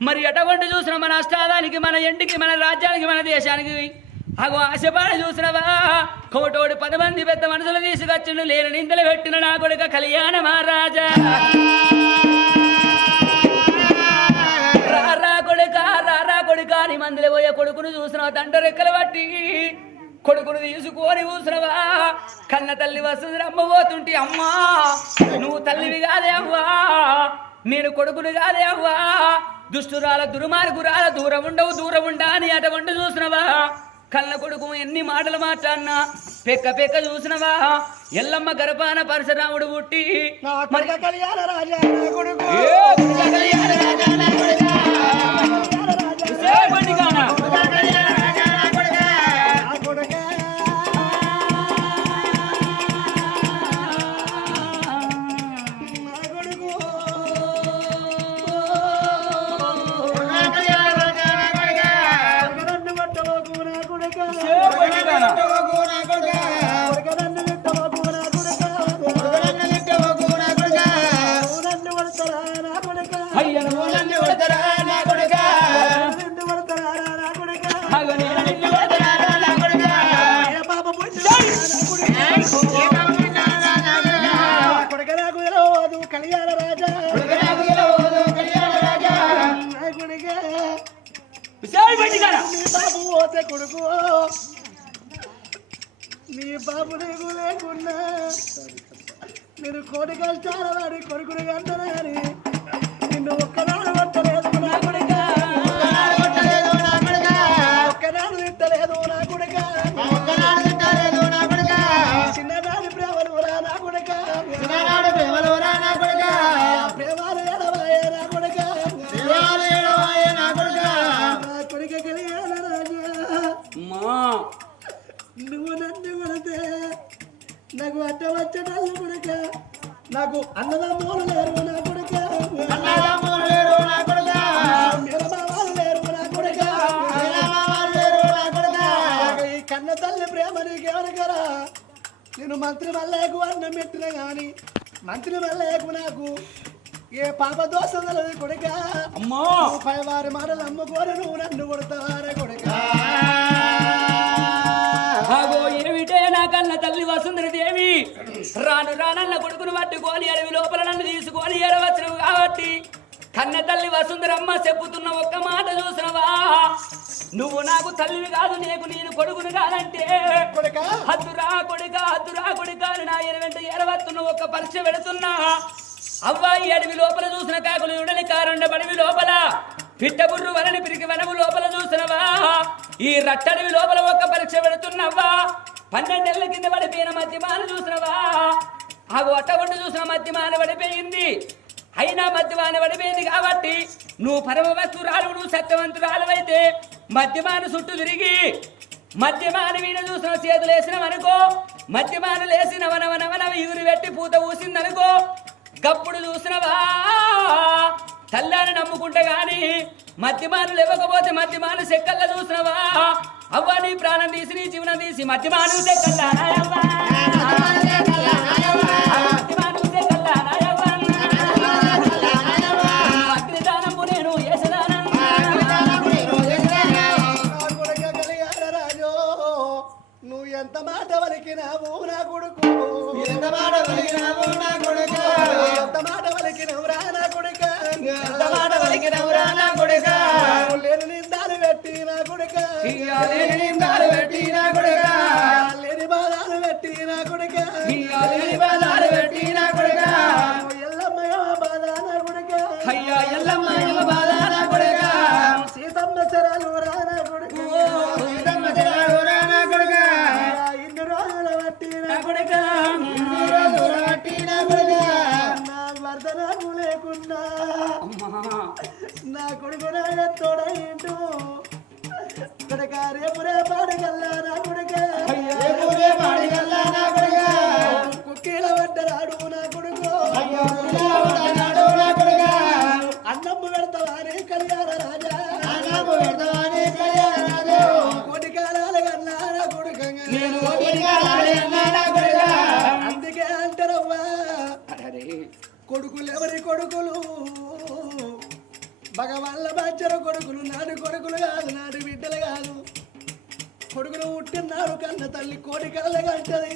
మరి ఎటువంటి చూసిన మన అష్టాదానికి మన ఇంటికి మన రాజ్యానికి మన దేశానికి? అగో ఆశపాడ చూసినవా? కోటోడు పది మంది పెద్ద మనుషులు తీసుకొచ్చిండు లేని నిందలు పెట్టిన నా కొడుక కళ్యాణ మహారాజా. రారా కొడుక రారా కొడుక నీ మందులు పోయే కొడుకును చూసినావు దండ రెక్కలు పట్టి కొడుకును తీసుకొని చూసినవా కన్న తల్లి వస్తుంది రమ్మబోతుంటే అమ్మా నువ్వు తల్లివి కాదే అవ్వా. నేను కొడుకుని కాదే అవ్వా. దుష్టురాల దుర్మార్గురాల దూరం ఉండవు దూరం ఉండా అని అటువంటి చూసినవా? కన్న కొడుకు ఎన్ని మాటలు మాట్లాడినా పెక్క పెక్క చూసినవా? ఎల్లమ్మ గర్భాన పరశురాముడు పుట్టి కళ్యాణ రాజా కొడుకా. కళ్యాణ రాజా. కొడుక? నీ బాబు పోతే కొడుకు. నీ బాబు నీకు లేకున్నా. నేను కోటి కష్టాల వాడి కొడుకుని కంటాను కానీ నిన్ను ఒక్కనాడు కొట్టలేదు నువ్వు నన్ను కొడితే నాకు అడ్డ వచ్చేటల్లు కొడుక నాకు అన్నదమ్ములు లేరు నా కొడుక. లేరు నా కొడుక. నాకు ఈ కన్న తల్లి ప్రేమ నేను మంత్రి మల్లేకు అన్నం పెట్టిన గాని మంత్రి మల్లేకు నాకు ఏ పాప దోషం కొడుక. అమ్మా! పై వారి మాటలు అమ్ముకోరు నువ్వు నన్ను కొడతావారే కొడుక? రాను రానన్న కొడుకును పట్టుకొని అడవి లోపల నన్ను తీసుకొని ఎరవచ్చును కాబట్టి కన్న తల్లి వసుందరమ్మ చెప్పుతున్న ఒక్క మాట చూసినవా? నువ్వు నాకు తల్లివి కాదు నీకు నేను కొడుకును కాదంటే కొడుక? హద్దురా కొడుక హద్దురా కొడుక అని నా వెంట ఎరవత్తున్న ఒక్క పరీక్ష పెడుతున్నా. అవ్వాయి అడవి లోపల చూసిన కాకులు ఉండని కారుండ బడివి లోపల పిట్టబుర్రు వలని పిరికి వనము లోపల చూసినవా? ఈ రట్టడివి లోపల ఒక్క పరీక్ష పెడుతున్నవ్వా? పన్నెండేళ్ళ కింద పడిపోయిన మద్యమాన చూసినవా? ఆ ఒట్టగొండ చూసిన మద్యమాన పడిపోయింది. అయినా మద్యమాన పడిపోయింది కాబట్టి నువ్వు పరమవస్తురాలు నువ్వు సత్యవంతురాలు అయితే మద్యమాన చుట్టూ తిరిగి మద్యమాన వీణ చూసిన చేతులు వేసినవనుకో మద్యమాన లేసినవనవనవనవ ఇగురు పెట్టి పూత ఊసిందనుకో గప్పుడు చూసినవా? తల్లాని నమ్ముకుంటే గాని మద్యమానులు ఇవ్వకపోతే మద్యమాను సెక్కల్లో చూసినవా? అవ్వ నీ ప్రాణం తీసి నీ జీవనం తీసి మద్యమాను సెక్కల్లా ఎంత మాట వలికినావు నా కొడుకు. ఎంత మాట వలికినావు నా కొడుక. ఎంత మాట వలికినవురా నా కొడుక. ఎంత మాట నా కొడుక నా కొడుకు నా తోడైండు కొడుక. రేపు రేపాడు కల్లా నా కొడుక. కుక్కీల పడ్డరాడు నా కొడుకు. మగవాళ్ళ బాధ్యత కొడుకులు కొడుకులు కొడుకులు నాడు కొడుకులు కాదు నాడు బిడ్డలు కాదు. కొడుకులు పుట్టినాడు కన్న తల్లి కోడి కళ్ళ కంటది